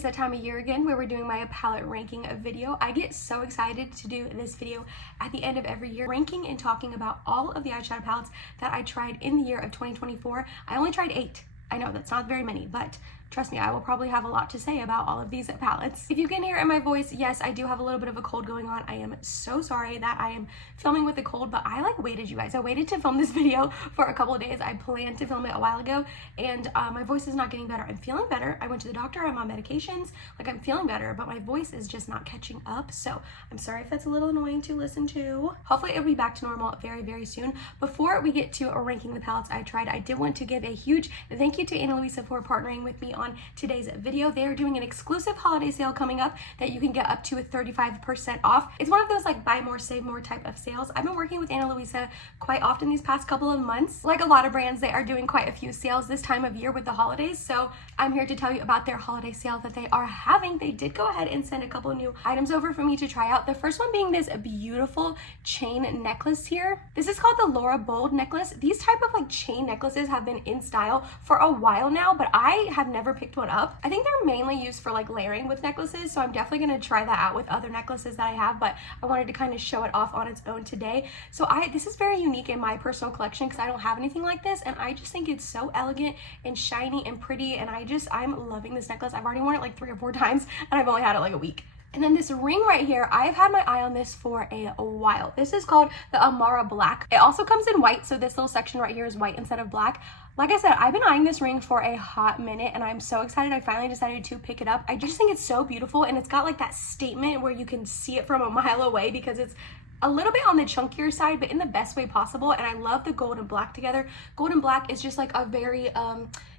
is that time of year again where we're doing my palette ranking video. I get so excited to do this video at the end of every year, ranking and talking about all of the eyeshadow palettes that I tried in the year of 2024. I only tried 8. I know that's not very many, but trust me, I will probably have a lot to say about all of these palettes. If you can hear in my voice, yes, I do have a little bit of a cold going on. I am so sorry that I am filming with a cold, but I waited, you guys. I waited to film this video for a couple of days. I planned to film it a while ago, and my voice is not getting better. I'm feeling better. I went to the doctor. I'm on medications. I'm feeling better, but my voice is just not catching up. So I'm sorry if that's a little annoying to listen to. Hopefully it'll be back to normal very, very soon. Before we get to ranking the palettes I tried, I did want to give a huge thank you to Ana Luisa for partnering with me on today's video. They are doing an exclusive holiday sale coming up that you can get up to 35% off. It's one of those buy more, save more type of sales. I've been working with Ana Luisa quite often these past couple of months. Like a lot of brands, they are doing quite a few sales this time of year with the holidays. So I'm here to tell you about their holiday sale that they are having. They did go ahead and send a couple new items over for me to try out. The first one being this beautiful chain necklace here. This is called the Laura Bold necklace. These type of chain necklaces have been in style for a while now, but I have never picked one up. I think they're mainly used for layering with necklaces, so I'm definitely going to try that out with other necklaces that I have, but I wanted to kind of show it off on its own today. So this is very unique in my personal collection because I don't have anything like this, and I just think it's so elegant and shiny and pretty, and I'm loving this necklace. I've already worn it 3 or 4 times, and I've only had it a week. And then this ring right here, I've had my eye on this for a while. This is called the Amara Black. It also comes in white, so this little section right here is white instead of black. Like I said, I've been eyeing this ring for a hot minute, and I'm so excited I finally decided to pick it up. I just think it's so beautiful, and it's got that statement where you can see it from a mile away because it's a little bit on the chunkier side, but in the best way possible. And I love the gold and black together. Gold and black is just a very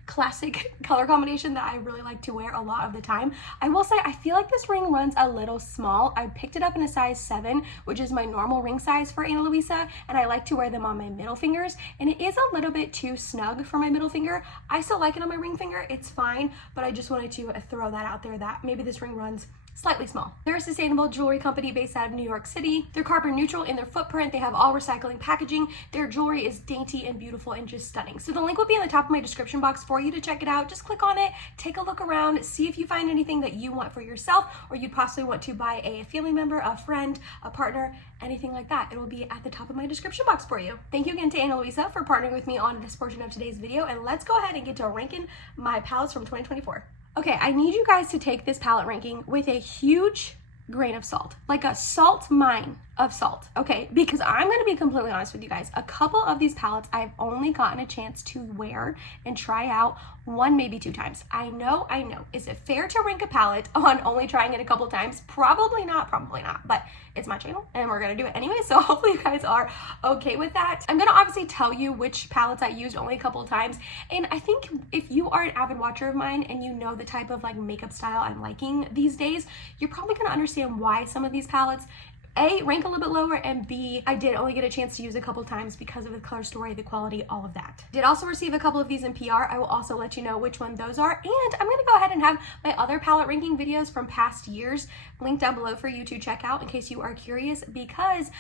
classic color combination that I really like to wear a lot of the time. I will say I feel this ring runs a little small. I picked it up in a size 7, which is my normal ring size for Ana Luisa, and I like to wear them on my middle fingers, and it is a little bit too snug for my middle finger. I still like it on my ring finger, it's fine, but I just wanted to throw that out there that maybe this ring runs slightly small. They're a sustainable jewelry company based out of New York City. They're carbon neutral in their footprint. They have all recycling packaging. Their jewelry is dainty and beautiful and just stunning. So the link will be in the top of my description box for you to check it out. Just click on it, take a look around, see if you find anything that you want for yourself, or you'd possibly want to buy a family member, a friend, a partner, anything like that. It will be at the top of my description box for you. Thank you again to Ana Luisa for partnering with me on this portion of today's video, and let's go ahead and get to ranking my palettes from 2024. Okay, I need you guys to take this palette ranking with a huge grain of salt, a salt mine of salt, okay? Because I'm going to be completely honest with you guys. A couple of these palettes I've only gotten a chance to wear and try out 1, maybe 2 times. I know. Is it fair to rank a palette on only trying it a couple times? Probably not, but it's my channel and we're going to do it anyway, so hopefully you guys are okay with that. I'm going to obviously tell you which palettes I used only a couple of times, and I think if you are an avid watcher of mine and you know the type of makeup style I'm liking these days, you're probably going to understand why some of these palettes A, rank a little bit lower, and B, I did only get a chance to use a couple times because of the color story, the quality, all of that. Did also receive a couple of these in PR. I will also let you know which one those are, and I'm going to go ahead and have my other palette ranking videos from past years linked down below for you to check out in case you are curious, because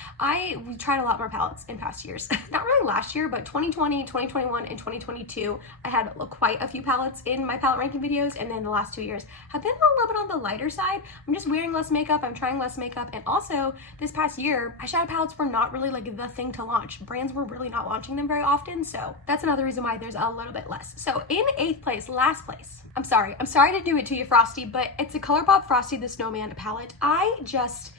we tried a lot more palettes in past years. Not really last year, but 2020, 2021, and 2022, I had quite a few palettes in my palette ranking videos, and then the last 2 years have been a little bit on the lighter side. I'm just wearing less makeup, I'm trying less makeup, and also this past year, eyeshadow palettes were not really the thing to launch. Brands were really not launching them very often, so that's another reason why there's a little bit less. So in 8th place, last place, I'm sorry to do it to you, Frosty, but it's a Colourpop Frosty the Snowman palette. I just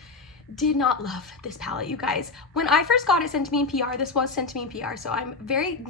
did not love this palette, you guys. When I first got it sent to me in PR, this was sent to me in PR, so I'm very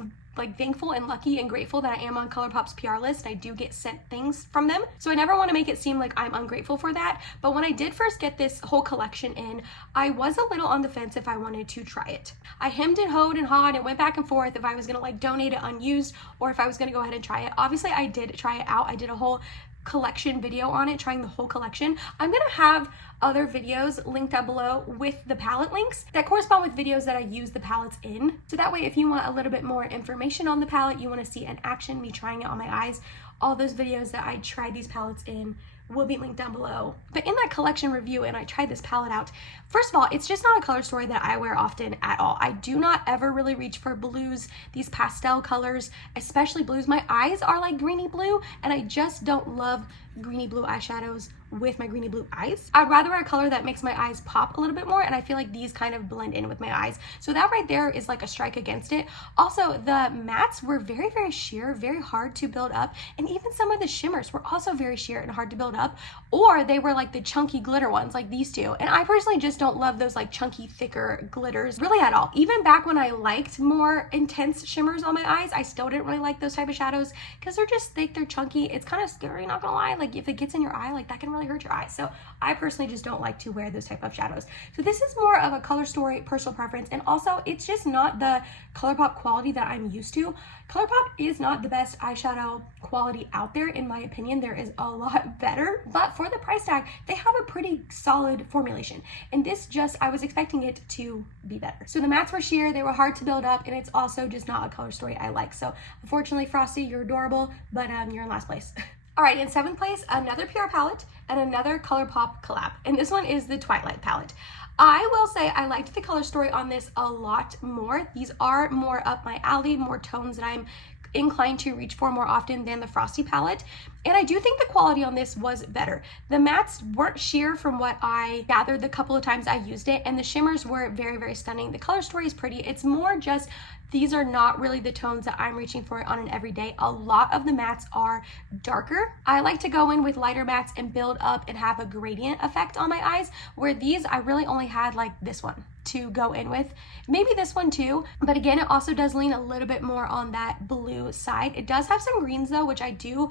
thankful and lucky and grateful that I am on Colourpop's PR list. I do get sent things from them, so I never want to make it seem like I'm ungrateful for that. But when I did first get this whole collection in, I was a little on the fence if I wanted to try it. I hemmed and hawed and went back and forth if I was gonna donate it unused or if I was gonna go ahead and try it. Obviously, I did try it out. I did a whole collection video on it, trying the whole collection. I'm gonna have other videos linked down below with the palette links that correspond with videos that I use the palettes in. So that way, if you want a little bit more information on the palette, you want to see an action, me trying it on my eyes, all those videos that I tried these palettes in will be linked down below. But in that collection review, and I tried this palette out, first of all, it's just not a color story that I wear often at all. I do not ever really reach for blues, these pastel colors, especially blues. My eyes are like greeny blue, and I just don't love greeny blue eyeshadows with my greeny blue eyes. I'd rather wear a color that makes my eyes pop a little bit more, and I feel like these kind of blend in with my eyes. So that right there is like a strike against it. Also, the mattes were very, very sheer, very hard to build up, and even some of the shimmers were also very sheer and hard to build up, or they were like the chunky glitter ones like these two. And I personally just don't love those like chunky, thicker glitters really at all. Even back when I liked more intense shimmers on my eyes, I still didn't really like those type of shadows because they're just thick, they're chunky. It's kind of scary, not gonna lie. Like if it gets in your eye, like that can really hurt your eyes. So I personally just don't like to wear those type of shadows. So this is more of a color story, personal preference, and also it's just not the Colourpop quality that I'm used to. Colourpop is not the best eyeshadow quality out there, in my opinion. There is a lot better, but for the price tag, they have a pretty solid formulation. And this just, I was expecting it to be better. So the mattes were sheer, they were hard to build up, and it's also just not a color story I like. So unfortunately, Frosty, you're adorable, but you're in last place. All right, in 7th place, another PR palette and another Colourpop collab. And this one is the Twilight palette. I will say I liked the color story on this a lot more. These are more up my alley, more tones that I'm inclined to reach for more often than the Frosty palette. And I do think the quality on this was better. The mattes weren't sheer from what I gathered the couple of times I used it, and the shimmers were very, very stunning. The color story is pretty. It's more just, these are not really the tones that I'm reaching for on an everyday. A lot of the mattes are darker. I like to go in with lighter mattes and build up and have a gradient effect on my eyes, where these I really only had like this one to go in with, maybe this one too, but again, it also does lean a little bit more on that blue side. It does have some greens though, which I do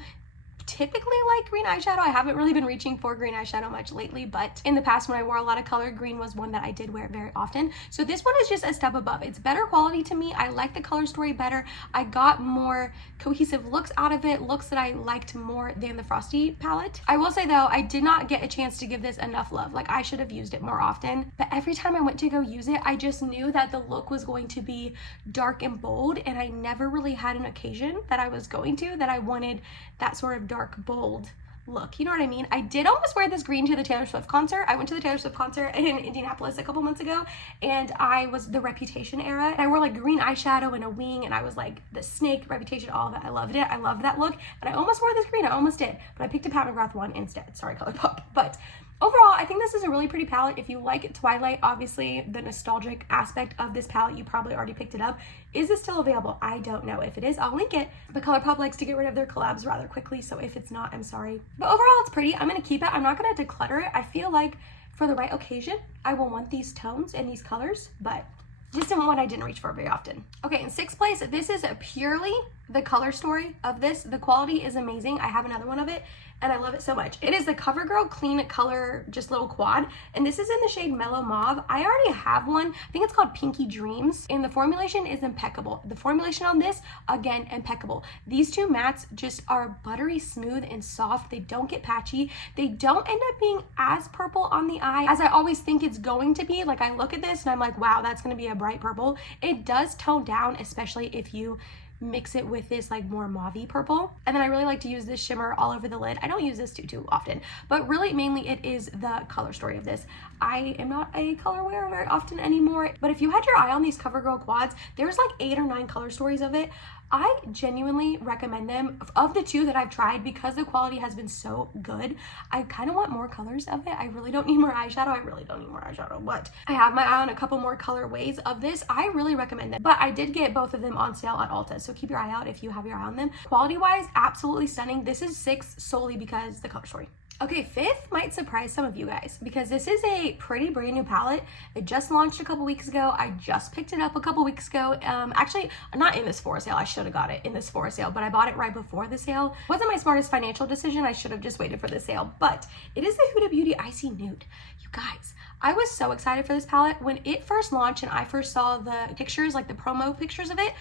typically like green eyeshadow. I haven't really been reaching for green eyeshadow much lately, but in the past when I wore a lot of color, green was one that I did wear very often. So this one is just a step above. It's better quality to me. I like the color story better. I got more cohesive looks out of it, looks that I liked more than the Frosty palette. I will say though, I did not get a chance to give this enough love. Like I should have used it more often, but every time I went to go use it, I just knew that the look was going to be dark and bold, and I never really had an occasion that I was going to that I wanted that sort of dark, bold look. You know what I mean? I did almost wear this green to the Taylor Swift concert. I went to the Taylor Swift concert in Indianapolis a couple months ago, and I was the Reputation era. And I wore like green eyeshadow and a wing, and I was like the snake, Reputation, all of it. I loved it. I loved that look. And I almost wore this green. I almost did. But I picked a Pat McGrath one instead. Sorry, Colourpop. But overall, I think this is a really pretty palette. If you like Twilight, obviously the nostalgic aspect of this palette, you probably already picked it up. Is it still available? I don't know. If it is, I'll link it. But Colourpop likes to get rid of their collabs rather quickly, so if it's not, I'm sorry. But overall, it's pretty. I'm gonna keep it. I'm not gonna declutter it. I feel like for the right occasion, I will want these tones and these colors, but just in one I didn't reach for very often. Okay, in 6th place, this is purely the color story of this. The quality is amazing. I have another one of it, and I love it so much. It is the Covergirl Clean Color just little quad, and this is in the shade Mellow Mauve. I already have one. I think it's called Pinky Dreams, and the formulation is impeccable. The formulation on this, again, impeccable. These two mattes just are buttery smooth and soft. They don't get patchy. They don't end up being as purple on the eye as I always think it's going to be. Like I look at this and I'm like, wow, that's gonna be a bright purple. It does tone down, especially if you mix it with this like more mauve-y purple. And then I really like to use this shimmer all over the lid. I don't use this too often, but really mainly it is the color story of this. I am not a color wearer very often anymore, but if you had your eye on these Covergirl quads, there's like 8 or 9 color stories of it. I genuinely recommend them. Of the 2 that I've tried, because the quality has been so good, I kind of want more colors of it. I really don't need more eyeshadow. But I have my eye on a couple more colorways of this. I really recommend them. But I did get both of them on sale at Ulta, so keep your eye out if you have your eye on them. Quality-wise, absolutely stunning. This is 6 solely because the color story. Okay, 5th might surprise some of you guys because this is a pretty brand new palette. It just launched a couple weeks ago. I just picked it up a couple weeks ago. Actually, not in this Sephora sale. I should have got it in this Sephora sale, but I bought it right before the sale. Wasn't my smartest financial decision. I should have just waited for the sale, but it is the Huda Beauty Icy Nude. You guys, I was so excited for this palette. When it first launched and I first saw the pictures, like the promo pictures of it,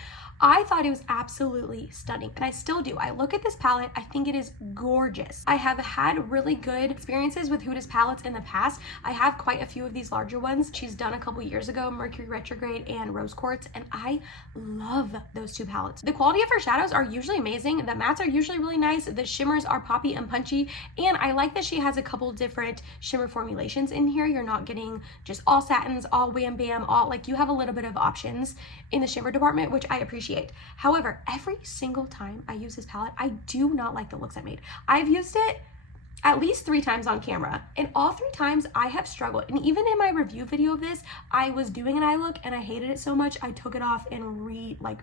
I thought it was absolutely stunning, and I still do. I look at this palette, I think it is gorgeous. I have had really good experiences with Huda's palettes in the past. I have quite a few of these larger ones. She's done a couple years ago, Mercury Retrograde and Rose Quartz, and I love those two palettes. The quality of her shadows are usually amazing. The mattes are usually really nice. The shimmers are poppy and punchy, and I like that she has a couple different shimmer formulations in here. You're not getting just all satins, all wham bam, all, like, you have a little bit of options in the shimmer department, which I appreciate. However, every single time I use this palette, I do not like the looks I made. I've used it at least 3 times on camera, and all 3 times I have struggled. And even in my review video of this, I was doing an eye look and I hated it so much I took it off and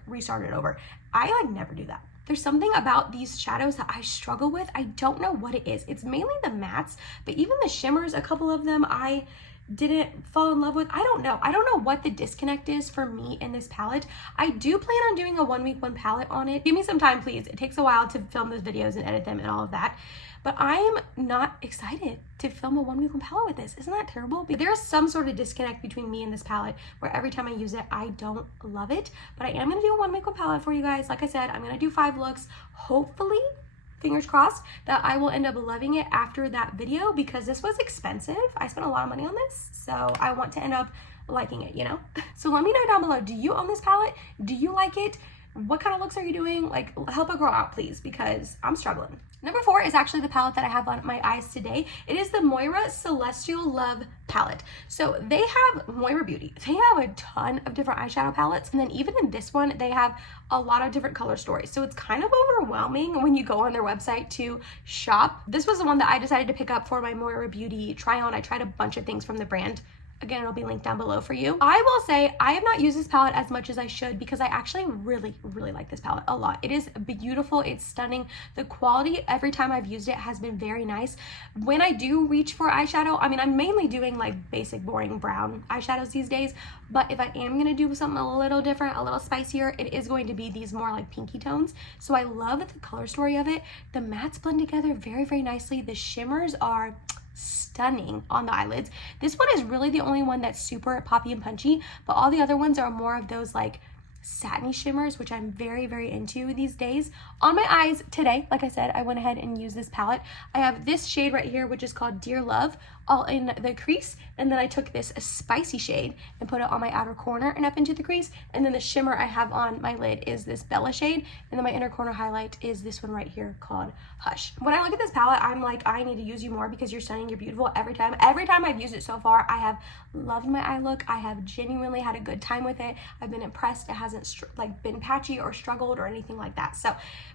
restarted it over. I never do that. There's something about these shadows that I struggle with. I don't know what it is. It's mainly the mattes, but even the shimmers, a couple of them I didn't fall in love with. I don't know what the disconnect is for me in this palette. I do plan on doing a 1 week 1 palette on it. Give me some time, please. It takes a while to film those videos and edit them and all of that, but I'm not excited to film a 1 week 1 palette with this. Isn't that terrible? But there's some sort of disconnect between me and this palette where every time I use it, I don't love it. But I am gonna do a 1 week 1 palette for you guys. Like I said, I'm gonna do 5 looks. Hopefully, fingers crossed, that I will end up loving it after that video, because this was expensive. I spent a lot of money on this, so I want to end up liking it, you know? So let me know down below, do you own this palette? Do you like it? What kind of looks are you doing? Like, help a girl out, please, because I'm struggling. Number 4 is actually the palette that I have on my eyes today. It is the Moira Celestial Love palette. So they have Moira Beauty. They have a ton of different eyeshadow palettes, and then even in this one, they have a lot of different color stories. So it's kind of overwhelming when you go on their website to shop. This was the one that I decided to pick up for my Moira Beauty try on. I tried a bunch of things from the brand. Again, it'll be linked down below for you. I will say I have not used this palette as much as I should, because I actually really like this palette a lot. It is beautiful. It's stunning. The quality every time I've used it has been very nice. When I do reach for eyeshadow, I mean, I'm mainly doing like basic boring brown eyeshadows these days, but if I am going to do something a little different, a little spicier, it is going to be these more like pinky tones. So I love the color story of it. The mattes blend together very nicely. The shimmers are stunning on the eyelids. This one is really the only one that's super poppy and punchy, but all the other ones are more of those like satiny shimmers, which I'm very into these days. On my eyes today, like I said, I went ahead and used this palette. I have this shade right here, which is called Dear Love, all in the crease, and then I took this spicy shade and put it on my outer corner and up into the crease, and then the shimmer I have on my lid is this Bella shade, and then my inner corner highlight is this one right here called Hush. When I look at this palette, I'm like, I need to use you more because you're stunning, you're beautiful every time. Every time I've used it so far, I have loved my eye look. I have genuinely had a good time with it. I've been impressed. It hasn't like been patchy or struggled or anything like that. So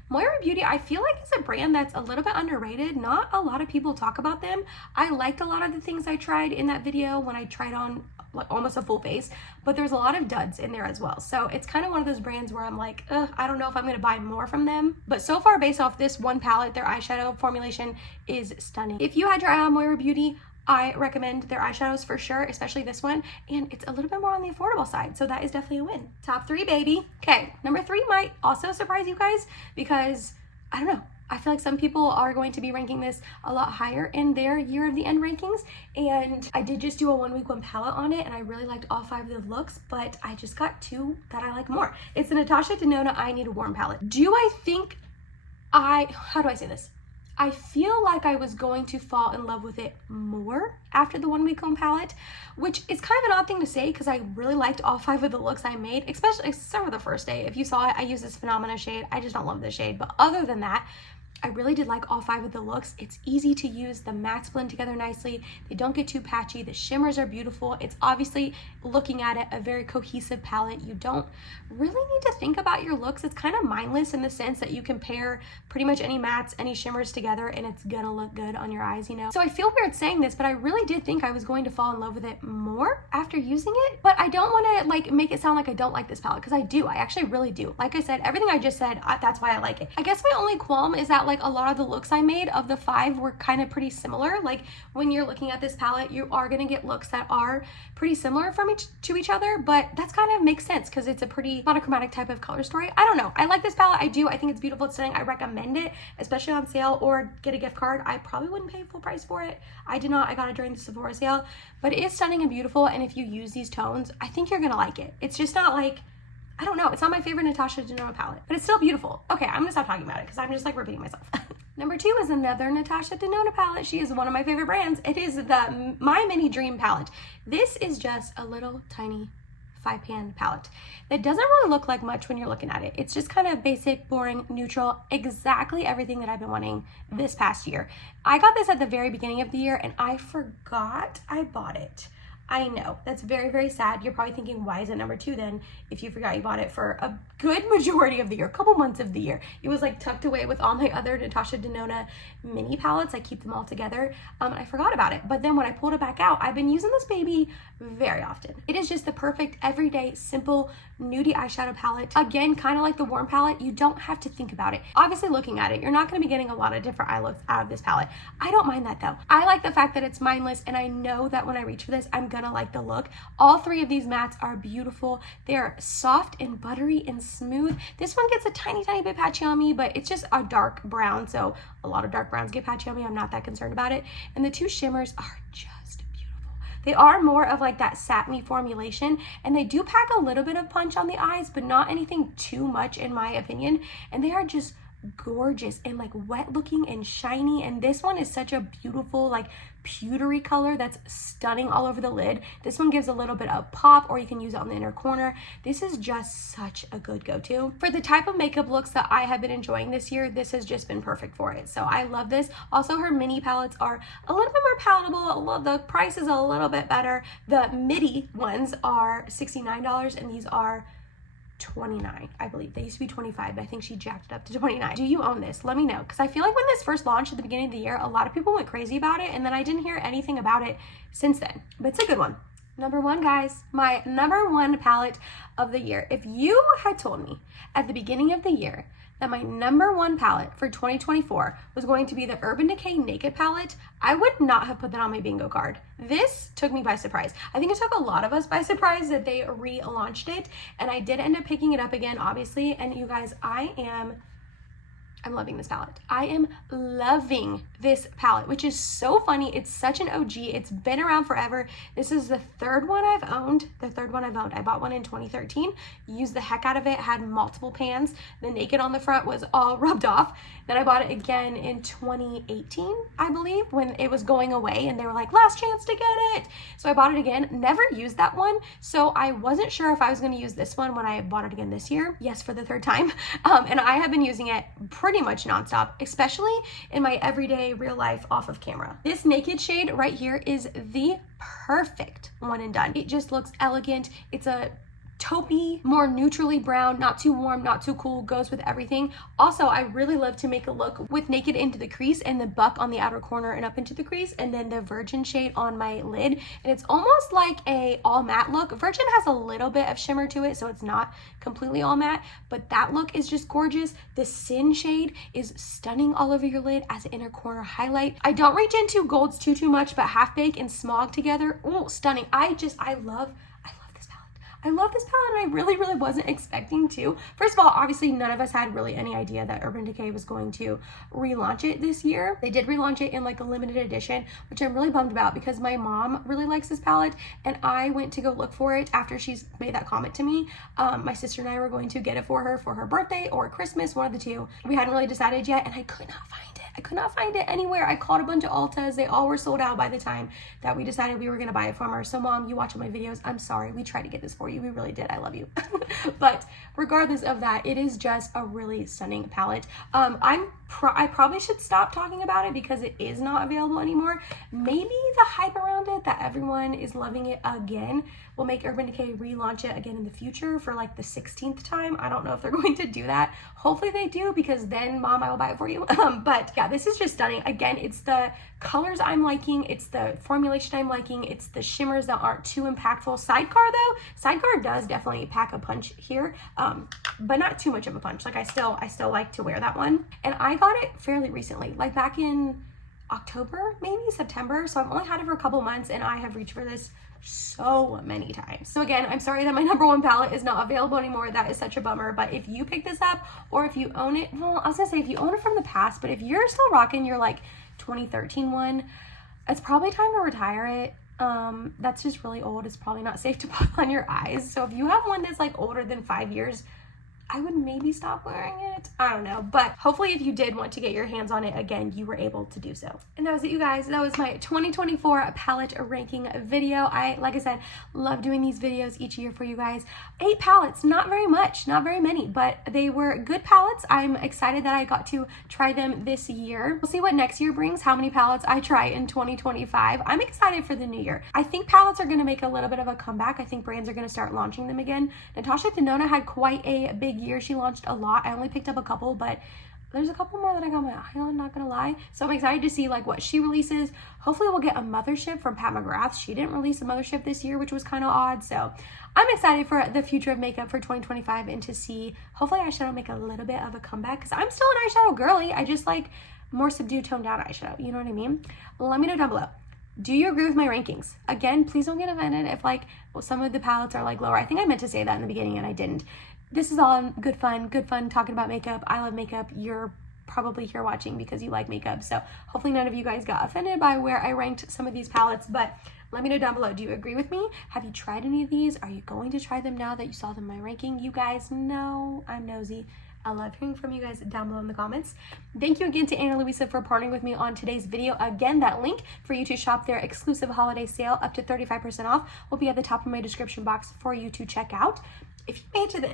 Moira Beauty, I feel like it's a brand that's a little bit underrated. Not a lot of people talk about them. I liked a lot of the things I tried in that video when I tried on like almost a full face, but there's a lot of duds in there as well. So it's kind of one of those brands where I'm like, I don't know if I'm going to buy more from them. But so far, based off this one palette, their eyeshadow formulation is stunning. If you had your eye on Moira Beauty, I recommend their eyeshadows for sure, especially this one, and it's a little bit more on the affordable side, so that is definitely a win. Top 3, baby. Okay, number 3 might also surprise you guys, because I don't know, I feel like some people are going to be ranking this a lot higher in their year of the end rankings, and I did just do a 1 week 1 palette on it, and I really liked all 5 of the looks, but I just got 2 that I like more. It's the Natasha Denona I Need a Warm palette. Do I think how do I say this? I feel like I was going to fall in love with it more after the 1 week 1 palette, which is kind of an odd thing to say because I really liked all 5 of the looks I made, especially except for the first day. If you saw it, I used this Phenomena shade. I just don't love this shade, but other than that, I really did like all 5 of the looks. It's easy to use. The mattes blend together nicely. They don't get too patchy. The shimmers are beautiful. It's obviously, looking at it, a very cohesive palette. You don't really need to think about your looks. It's kind of mindless in the sense that you can pair pretty much any mattes, any shimmers together, and it's gonna look good on your eyes, you know? So I feel weird saying this, but I really did think I was going to fall in love with it more after using it. But I don't want to like make it sound like I don't like this palette, because I do. I actually really do. Like I said, everything I just said, that's why I like it. I guess my only qualm is that like a lot of the looks I made of the 5 were kind of pretty similar. Like when you're looking at this palette, you are gonna get looks that are pretty similar to each other, but that's kind of makes sense because it's a pretty monochromatic type of color story. I don't know. I like this palette. I do. I think it's beautiful. It's stunning. I recommend it, especially on sale or get a gift card. I probably wouldn't pay full price for it. I did not. I got it during the Sephora sale, but it is stunning and beautiful. And if you use these tones, I think you're gonna like it. It's just not like I don't know. It's not my favorite Natasha Denona palette, but it's still beautiful. Okay, I'm gonna stop talking about it because I'm just like repeating myself. Number 2 is another Natasha Denona palette. She is one of my favorite brands. It is the My Mini Dream palette. This is just a little tiny 5-pan palette. It doesn't really look like much when you're looking at it. It's just kind of basic, boring, neutral, exactly everything that I've been wanting this past year. I got this at the very beginning of the year and I forgot I bought it. I know, that's very, very sad. You're probably thinking, why is it number 2 then if you forgot you bought it for a good majority of the year, a couple months of the year? It was like tucked away with all my other Natasha Denona mini palettes. I keep them all together. I forgot about it. But then when I pulled it back out, I've been using this baby very often. It is just the perfect, everyday, simple, nudie eyeshadow palette. Again, kind of like the warm palette, you don't have to think about it. Obviously, looking at it, you're not going to be getting a lot of different eye looks out of this palette. I don't mind that though. I like the fact that it's mindless, and I know that when I reach for this, I'm gonna like the look. All 3 of these mattes are beautiful. They're soft and buttery and smooth. This one gets a tiny bit patchy on me, but it's just a dark brown, so a lot of dark browns get patchy on me. I'm not that concerned about it. And the 2 shimmers are just beautiful. They are more of like that satiny formulation, and they do pack a little bit of punch on the eyes, but not anything too much in my opinion. And they are just gorgeous and like wet looking and shiny. And this one is such a beautiful like pewtery color that's stunning all over the lid. This one gives a little bit of pop, or you can use it on the inner corner. This is just such a good go-to for the type of makeup looks that I have been enjoying this year. This has just been perfect for it, so I love this. Also, her mini palettes are a little bit more palatable. The price is a little bit better. The midi ones are $69 and these are $29, I believe. They used to be $25, but I think she jacked it up to $29. Do you own this? Let me know, because I feel like when this first launched at the beginning of the year, a lot of people went crazy about it, and then I didn't hear anything about it since then. But it's a good one. Number 1, guys, my number 1 palette of the year. If you had told me at the beginning of the year that my number 1 palette for 2024 was going to be the Urban Decay Naked palette, I would not have put that on my bingo card. This took me by surprise. I think it took a lot of us by surprise that they relaunched it, and I did end up picking it up again, obviously. And you guys, I'm loving this palette. I am loving this palette, which is so funny. It's such an OG. It's been around forever. This is the 3rd one I've owned. I bought one in 2013, used the heck out of it, had multiple pans. The naked on the front was all rubbed off. Then I bought it again in 2018, I believe, when it was going away and they were like, last chance to get it. So I bought it again, never used that one. So I wasn't sure if I was gonna use this one when I bought it again this year. Yes, for the 3rd time. And I have been using it pretty much nonstop, especially in my everyday real life off of camera. This naked shade right here is the perfect one and done. It just looks elegant. It's a taupey, more neutrally brown, not too warm, not too cool, goes with everything. Also, I really love to make a look with naked into the crease and the buck on the outer corner and up into the crease, and then the virgin shade on my lid. And it's almost like a all matte look. Virgin has a little bit of shimmer to it, so it's not completely all matte, but that look is just gorgeous. The sin shade is stunning all over your lid as an inner corner highlight. I don't reach into golds too much, but half bake and smog together, oh, stunning. I love this palette, and I really wasn't expecting to. First of all, obviously none of us had really any idea that Urban Decay was going to relaunch it this year. They did relaunch it in like a limited edition, which I'm really bummed about because my mom really likes this palette, and I went to go look for it after she's made that comment to me. My sister and I were going to get it for her birthday or Christmas, one of the two. We hadn't really decided yet, and I could not find it. I could not find it anywhere. I called a bunch of Ultas. They all were sold out by the time that we decided we were going to buy it from her. So Mom, you watch all my videos. I'm sorry. We tried to get this for you. We really did. I love you. But regardless of that, it is just a really stunning palette. I probably should stop talking about it because it is not available anymore. Maybe the hype around it, that everyone is loving it again, will make Urban Decay relaunch it again in the future for like the 16th time. I don't know if they're going to do that. Hopefully they do, because then Mom, I will buy it for you. But yeah, this is just stunning. Again, it's the colors I'm liking. It's the formulation I'm liking. It's the shimmers that aren't too impactful. Sidecar though, Sidecar does definitely pack a punch here, but not too much of a punch. Like I still like to wear that one. And I got it fairly recently, like back in October, maybe September. So I've only had it for a couple months, and I have reached for this so many times. So again, I'm sorry that my number 1 palette is not available anymore. That is such a bummer. But if you pick this up, or if you own it, well, I was gonna say if you own it from the past, but if you're still rocking your like 2013 one, it's probably time to retire it. That's just really old. It's probably not safe to put on your eyes. So if you have one that's like older than 5 years, I would maybe stop wearing it. I don't know, but hopefully if you did want to get your hands on it again, you were able to do so. And that was it, you guys. That was my 2024 palette ranking video. Like I said, love doing these videos each year for you guys. 8 palettes, not very much, not very many, but they were good palettes. I'm excited that I got to try them this year. We'll see what next year brings, how many palettes I try in 2025. I'm excited for the new year. I think palettes are gonna make a little bit of a comeback. I think brands are gonna start launching them again. Natasha Denona had quite a big year. She launched a lot. I only picked up a couple, but there's a couple more that I got my eye on, not gonna lie. So I'm excited to see like what she releases. Hopefully we'll get a Mothership from Pat McGrath. She didn't release a Mothership this year, which was kind of odd. So I'm excited for the future of makeup for 2025 and to see hopefully eyeshadow make a little bit of a comeback, because I'm still an eyeshadow girly. I just like more subdued, toned down eyeshadow. You know what I mean? Let me know down below. Do you agree with my rankings? Again, please don't get offended if like some of the palettes are like lower. I think I meant to say that in the beginning and I didn't. This is all good fun talking about makeup. I love makeup. You're probably here watching because you like makeup. So hopefully none of you guys got offended by where I ranked some of these palettes, but let me know down below. Do you agree with me? Have you tried any of these? Are you going to try them now that you saw them in my ranking? You guys know I'm nosy. I love hearing from you guys down below in the comments. Thank you again to Ana Luisa for partnering with me on today's video. Again, that link for you to shop their exclusive holiday sale up to 35% off will be at the top of my description box for you to check out. If you made it to the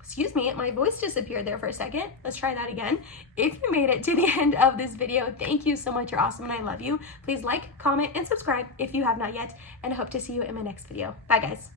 excuse me, my voice disappeared there for a second. Let's try that again. If you made it to the end of this video, thank you so much. You're awesome and I love you. Please like, comment, and subscribe if you have not yet. And I hope to see you in my next video. Bye, guys.